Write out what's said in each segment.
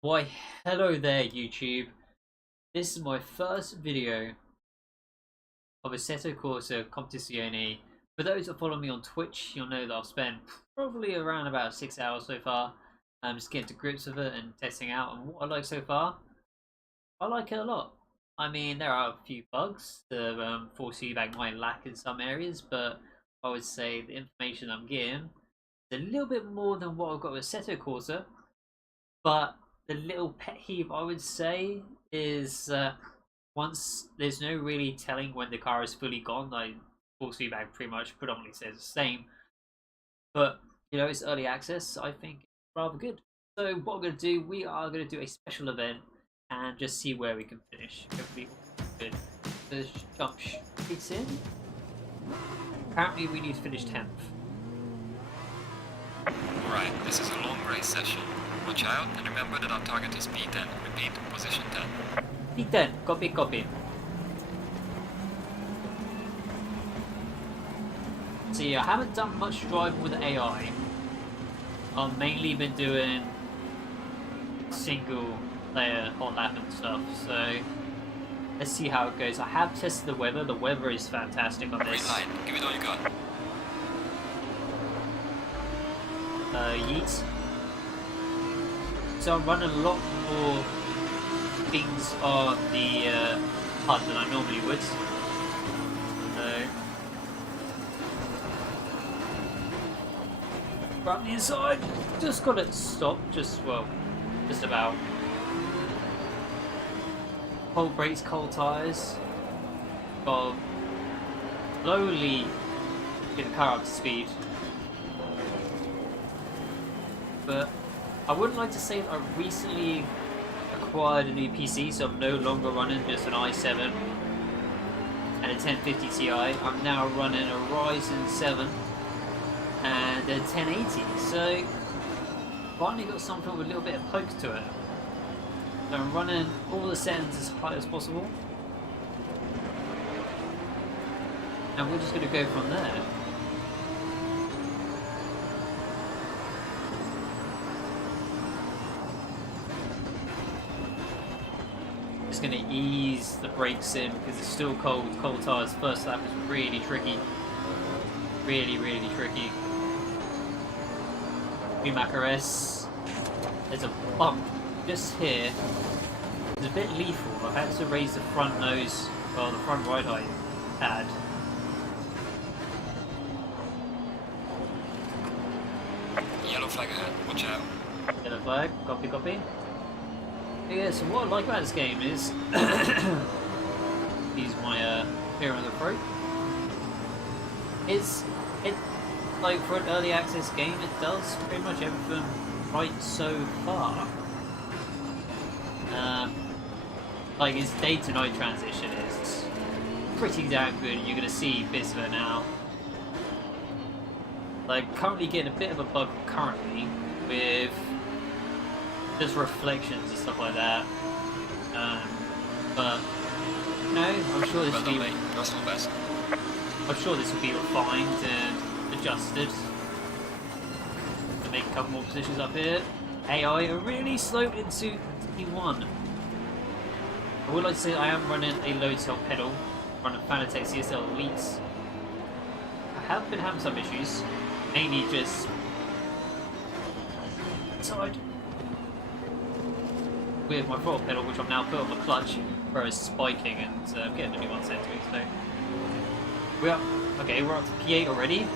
Why, hello there, YouTube. This is my first video of Assetto Corsa Competizione. For those that follow me on Twitch, you'll know that I've spent probably around about 6 hours so far. I'm just getting to grips with it and testing out. And what I like so far, I like it a lot. I mean, there are a few bugs that foresee that might lack in some areas, but I would say the information I'm getting is a little bit more than what I've got with Assetto Corsa. But the little pet peeve I would say is once there's no really telling when the car is fully gone. Like full feedback pretty much predominantly says the same, but you know it's early access. I think it's rather good. So what we're going to do, we are going to do a special event and just see where we can finish. Hopefully, good. Let's jump straight in. Apparently, we need to finish 10th. Alright, this is a long race session. Watch out and remember that our target is P10. Repeat, position 10. P10, copy. See, I haven't done much driving with AI. I've mainly been doing single player hot lap and stuff, so let's see how it goes. I have tested the weather. The weather is fantastic on Green this. line, give it all you got. Yeet. So I'm running a lot more things on the HUD than I normally would. So from the inside, just got it stopped. Just about. Cold brakes, cold tires. Got slowly get the car up to speed. But I would like to say that I recently acquired a new PC, so I'm no longer running just an i7 and a 1050 Ti. I'm now running a Ryzen 7 and a 1080, so finally got something with a little bit of poke to it. So I'm running all the settings as high as possible, and we're just going to go from there. Just going to ease the brakes in because it's still cold. Cold tires. First lap is really tricky. Really tricky. Rimac RS. There's a bump just here. It's a bit lethal. I've had to raise the front nose, well, the front ride height pad. Yellow flag ahead, watch out. Yellow flag. Copy. Yeah, so what I like about this game is use my here on the throat. It like for an early access game, it does pretty much everything right so far. Like its day to night transition is pretty damn good. You're gonna see bits of it now. Like currently getting a bit of a bug currently with just reflections and stuff like that. But no, I'm sure this will be. I'm sure this will be refined and adjusted to make a couple more positions up here. AI are really slowed into T1. I would like to say I am running a low tilt pedal, running Fanatec CSL Elites. I have been having some issues, mainly just side with my throttle pedal, which I'm now put on the clutch, whereas spiking and I'm getting a new one set to it. So we're up. Okay, we're up to P8 already.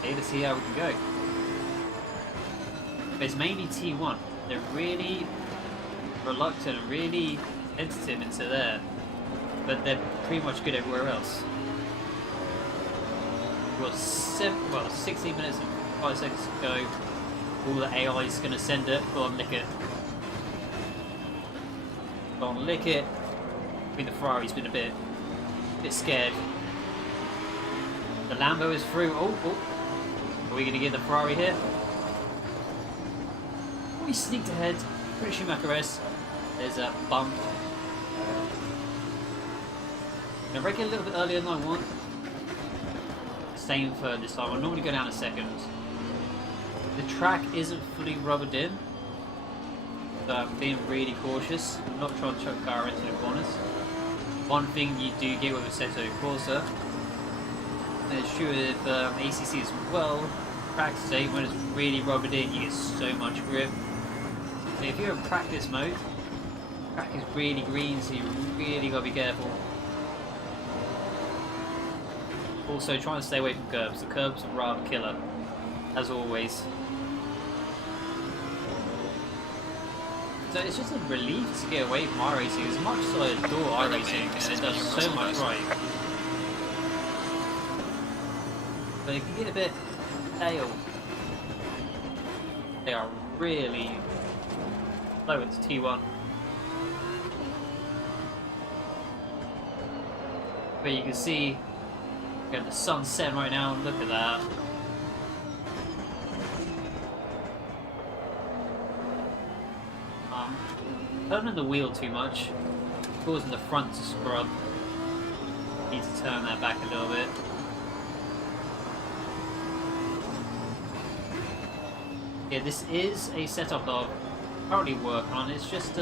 Okay, let's see how we can go. But it's mainly T1. They're really reluctant and really tentative into there, but they're pretty much good everywhere else. We've got 16 minutes and 5 seconds to go. All the AI is going to send it. Go on, lick it. Go on, lick it. I mean, the Ferrari's been a bit scared. The Lambo is through. Oh. Are we going to get the Ferrari here? We sneaked ahead. Pretty Rimac RS. There's a bump. I'm braking a little bit earlier than I want. Staying third this time. I normally go down a second. The track isn't fully rubbered in, So I'm being really cautious. I'm not trying to chuck car into the corners. One thing you do get with Assetto Corsa, and it's true with ACC as well, practice state, when it's really rubbered in, you get so much grip. So if you're in practice mode, track is really green, so you really gotta be careful. Also, trying to stay away from curbs. The curbs are rather killer, as always. So it's just a relief to get away from iRacing. As much as I adore iRacing, and it does so much right, but it can get a bit pale. They are really low into T1. But you can see, again, the sun's setting right now. Look at that. Turning the wheel too much, causing the front to scrub. Need to turn that back a little bit. Yeah, this is a setup that I'm currently working on. It's just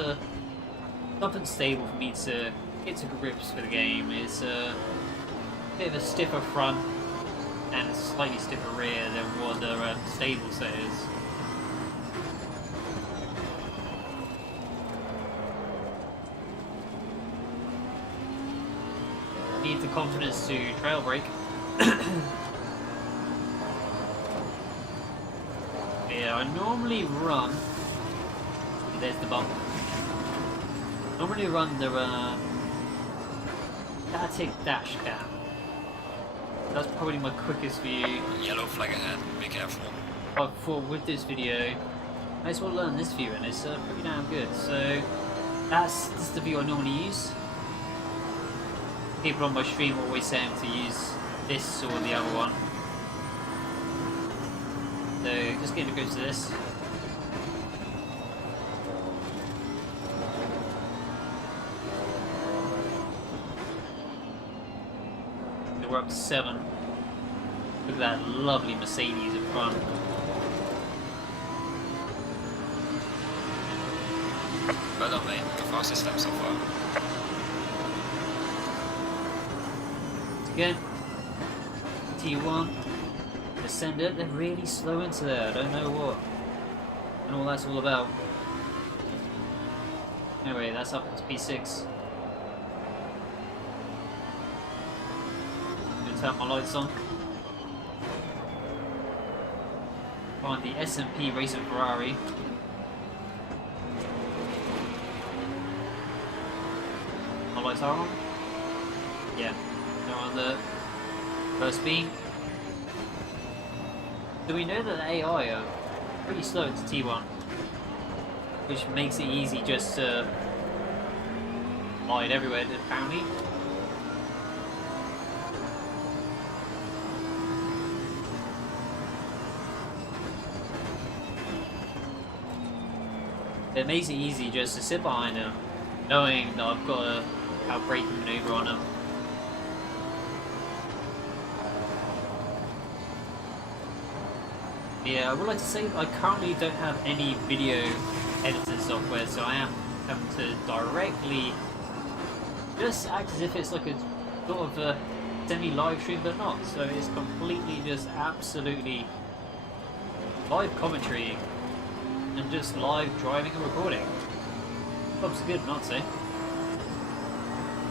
something stable for me to get to grips with the game. It's a bit of a stiffer front and a slightly stiffer rear than what the stable set is. Need the confidence to trail brake. Yeah, I normally run. There's the bump. Normally run the static dash cam. That's probably my quickest view. Yellow flag ahead, be careful. But for with this video, I just want to learn this view, and it's pretty damn good. So this is the view I normally use. People on my stream always saying to use this or the other one. So just getting to grips to this. So we're up to 7. Look at that lovely Mercedes in front. Well done, mate. The fastest lap so far. Again, T1, Descender, they're really slow into there, I don't know what. And all that's all about. Anyway, that's up to P6. I'm gonna turn my lights on. Find the SMP Racing Ferrari. My lights are on? Yeah. They're on the first beam. So we know that the AI are pretty slow into T1, which makes it easy just to glide everywhere apparently. It makes it easy just to sit behind them, knowing that I've got a outbrake maneuver on them. Yeah, I would like to say I currently don't have any video editing software, so I am having to directly just act as if it's like a sort of a semi-live stream, but not. So it's completely just absolutely live commentary and just live driving and recording. Looks good, not say.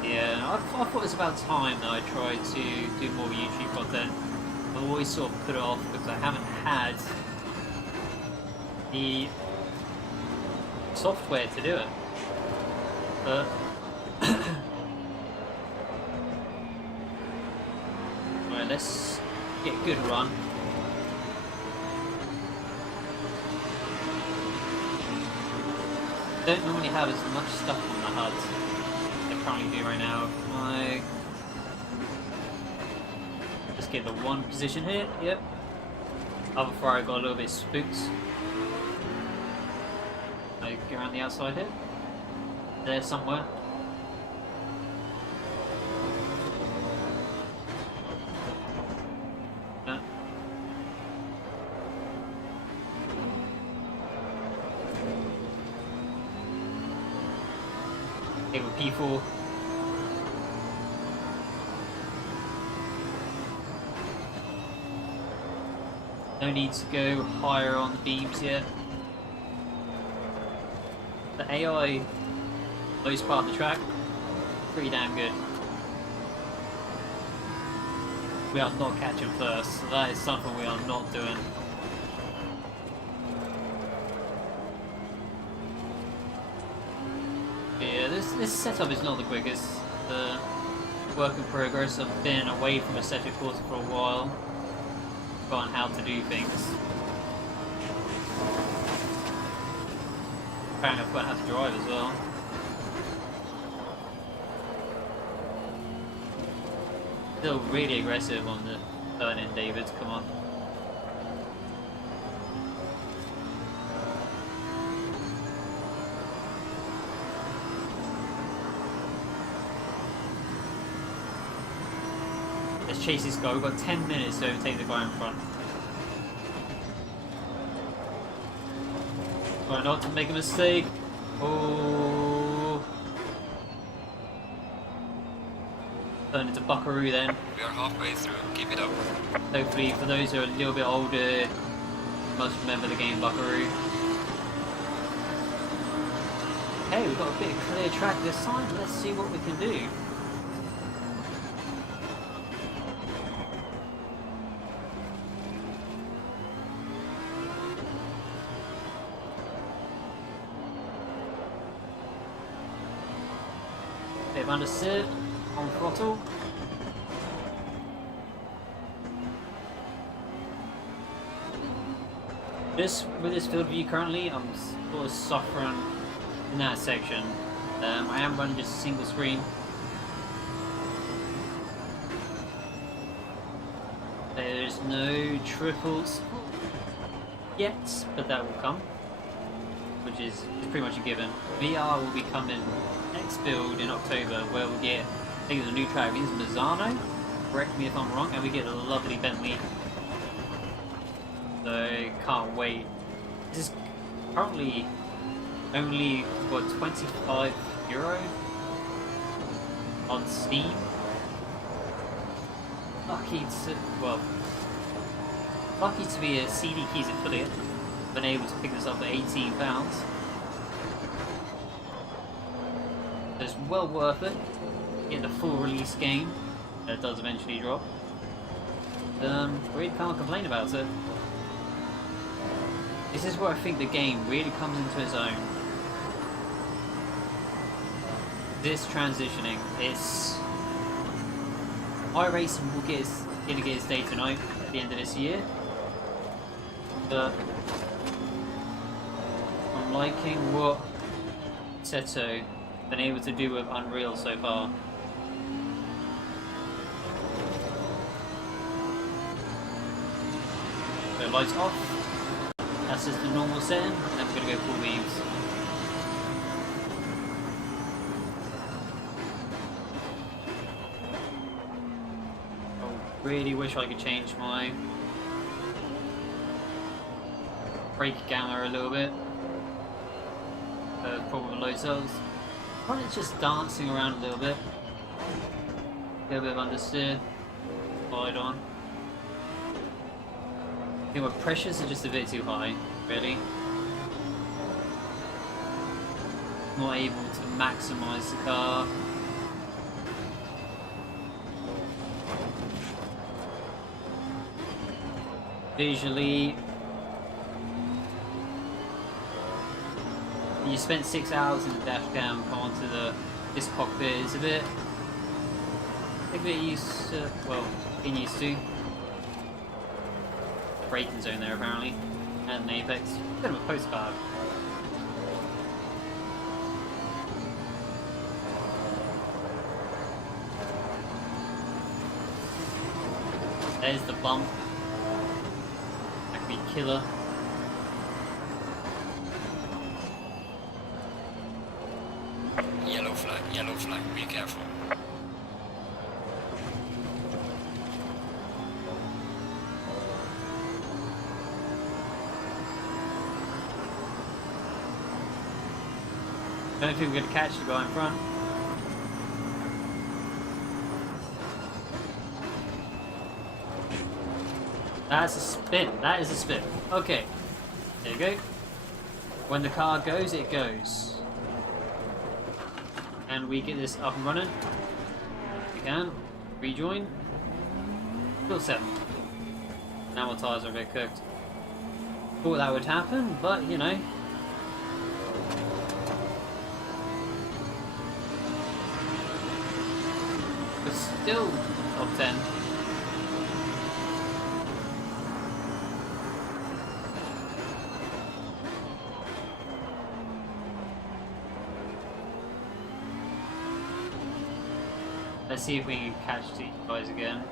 Yeah, I thought it was about time that I tried to do more YouTube content. I've always sort of put it off because I haven't had the software to do it. But right, let's get a good run. Don't normally have as much stuff on the HUD as I currently do right now. Just get the one position here, yep. Other Ferrari got a little bit spooked. I get around the outside here. There somewhere. No. Hit with P4. No need to go higher on the beams yet. The AI, most part of the track, pretty damn good. We are not catching first, so that is something we are not doing. Yeah, this setup is not the quickest. The work in progress. I've been away from a Assetto Corsa for a while. On how to do things. Apparently I've got how to drive as well. Still really aggressive on the turn-in, David, come on. Let's chase this guy. We've got 10 minutes to overtake the guy in front. Try not to make a mistake. Oh. Turn into Buckaroo then. We are halfway through. Keep it up. Hopefully, for those who are a little bit older, you must remember the game Buckaroo. Hey, we've got a bit of clear track this time. Let's see what we can do. Bit of understeer on throttle. Just with this field view currently, I'm sort of suffering in that section. I am running just a single screen. There's no triples yet, but that will come, which is pretty much a given. VR will be coming next build in October, where we'll get, I think it's a new track, I think it's Mazzano, correct me if I'm wrong, and we get a lovely Bentley. So, can't wait. This is currently only, what, €25 on Steam? Lucky to be a CD Keys affiliate, been able to pick this up for £18. It's well worth it. Get the full release game. It does eventually drop. Really can't complain about it. This is where I think the game really comes into its own. This transitioning, it's iRacing will gonna get its day tonight at the end of this year, but I'm liking what Assetto been able to do with Unreal so far. So lights off. That's just the normal setting, and then we're going to go full beams. I really wish I could change my brake gamma a little bit. Problem with low cells. Probably just dancing around a little bit. Get a bit of understeer. Slide on. I think my pressures are just a bit too high, really. Not able to maximise the car. Visually, you spent 6 hours in the dash cam, come onto this cockpit. It's a bit used to, well, getting used to. Braking zone there apparently, and an apex. Bit of a postcard. There's the bump. That could be killer. Yellow flag, be careful. I don't think we're going to catch the guy in front. That's a spin. That is a spin. Okay. There you go. When the car goes, it goes. And we get this up and running. We can. Rejoin. Still 7. Now our tyres are a bit cooked. Thought that would happen, but you know. But still top 10. Let's see if we can catch these guys again.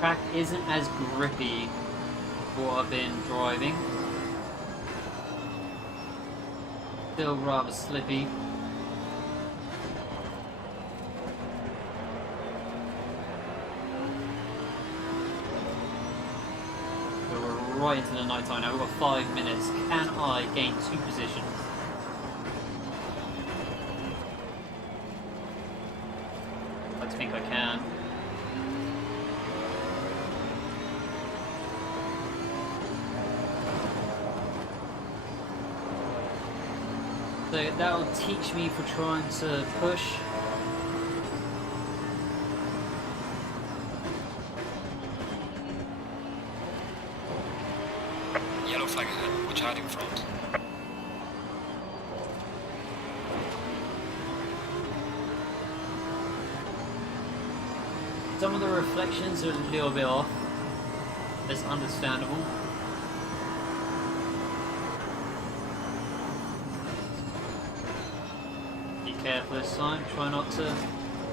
Track isn't as grippy for what I've been driving. Still rather slippy. Right into the night time now. We've got 5 minutes. Can I gain 2 positions? I think I can. So that'll teach me for trying to push. Yellow flag ahead. Watch out in front. Some of the reflections are a little bit off. That's understandable. Be careful this time. Try not to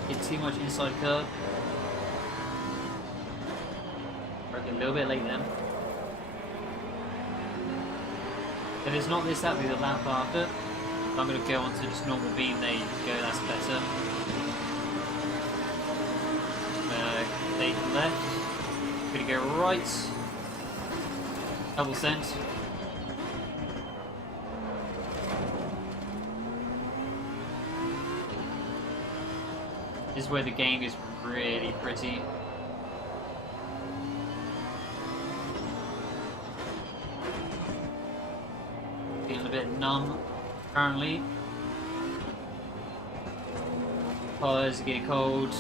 get too much inside curve. Broke a little bit late then. If it's not this, that'll be the lap after. I'm going to go on to just normal beam. There you go, that's better. Take left. Gonna go right. Double sent. This is where the game is really pretty. Feeling a bit numb currently. Tires are getting cold.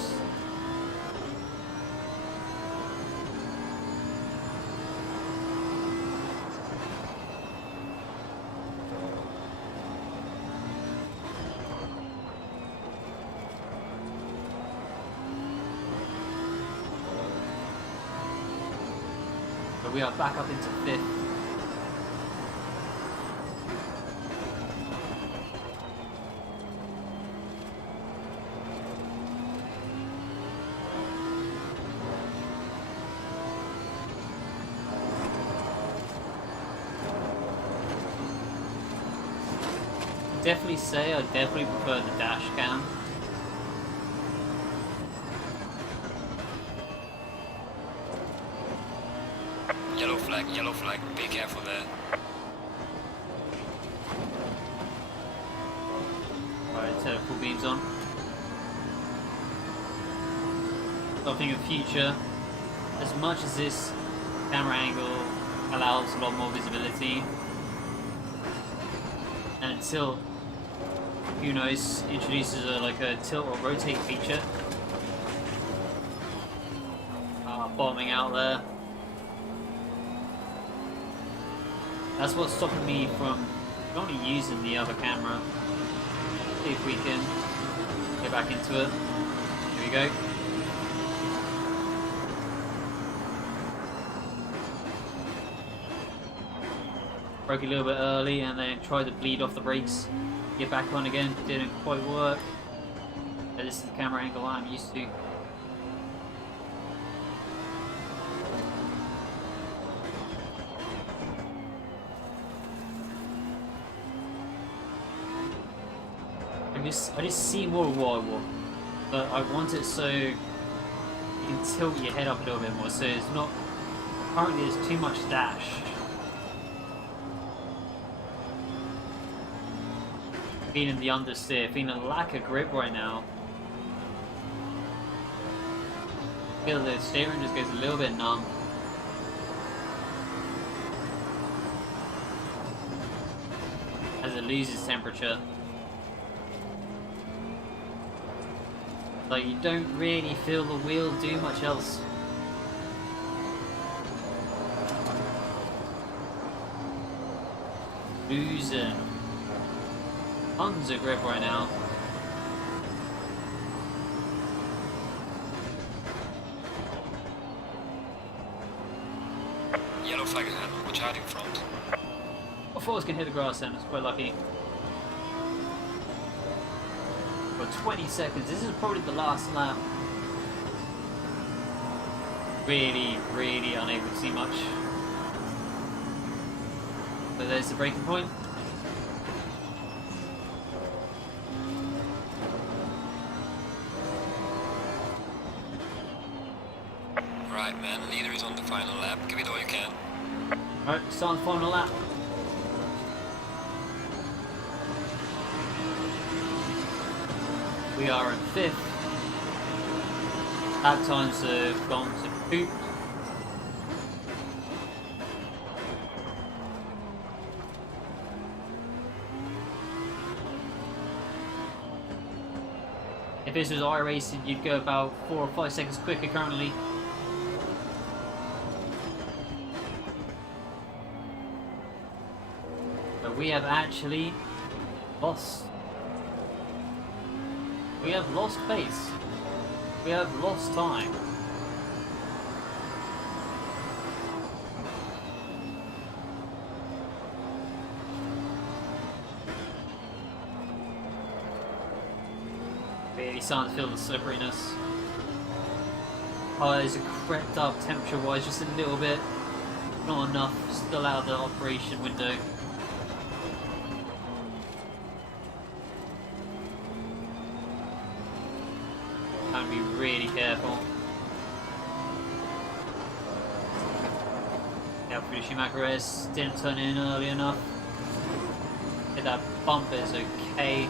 But we are back up into 5th. Definitely say I definitely prefer the dash cam. Yellow flag, be careful there. Alright, set full beams on. So I think in future, as much as this camera angle allows a lot more visibility, and until, who knows, introduces like a tilt or rotate feature, bottoming out there. That's what's stopping me from not only using the other camera. See if we can get back into it. Here we go. Broke a little bit early and then tried to bleed off the brakes. Get back on again. Didn't quite work. But this is the camera angle I'm used to. I just see more of what I want, but I want it so you can tilt your head up a little bit more, so it's not Currently there's too much dash. Feeling the understeer, feeling a lack of grip right now. Feel the steering just goes a little bit numb. As it loses temperature. Like you don't really feel the wheel do much else. Losing tons of grip right now. Yellow flag ahead, watch out in front. I thought I was going to hit the grass then, I was quite lucky. For 20 seconds, this is probably the last lap. Really, really unable to see much. But there's the breaking point. Right man, leader is on the final lap, give it all you can. Alright, start the final lap. We are in 5th. Lap times have gone to poop. If this was iRacing, you'd go about 4 or 5 seconds quicker currently. But we have actually lost. We have lost pace. We have lost time. Really starting to feel the slipperiness. Tires have crept up temperature-wise just a little bit. Not enough. Still out of the operation window. And be really careful. Yeah, pretty Schumacher didn't turn in early enough. Hit that bump is okay.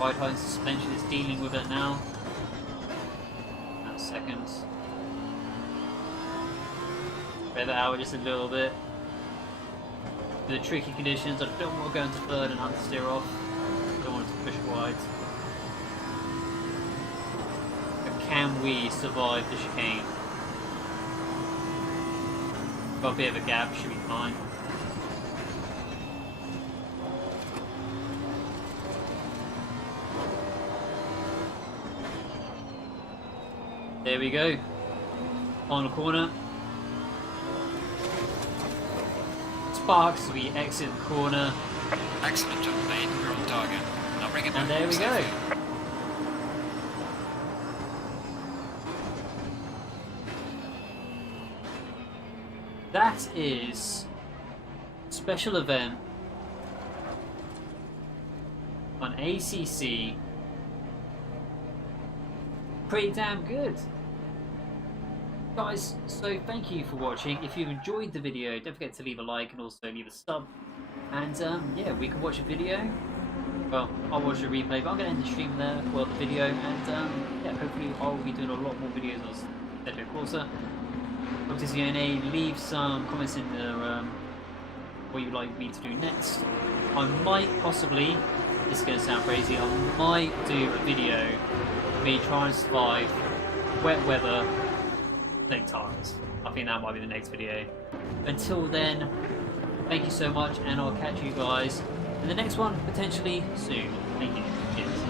Right height suspension is dealing with it now. That's seconds. Rev it out just a little bit. The tricky conditions, I don't want to go into third and understeer off. Don't want it to push wide. Can we survive the chicane? Got a bit of a gap, should be fine. There we go. Final corner. Sparks, we exit the corner. Excellent job mate, you're on target. Now bring it back. And there we go. That is special event on ACC. Pretty damn good. Guys, so thank you for watching. If you've enjoyed the video, don't forget to leave a like and also leave a sub. And yeah, we can watch a video. Well, I'll watch a replay, but I'm going to end the stream there, well, the video. And yeah, hopefully I'll be doing a lot more videos on Assetto Corsa. Competizione, leave some comments in the what you'd like me to do next. I might possibly, this is going to sound crazy, I might do a video of me trying to survive wet weather lake tires. I think that might be the next video. Until then, thank you so much, and I'll catch you guys in the next one potentially soon. Thank you. Cheers.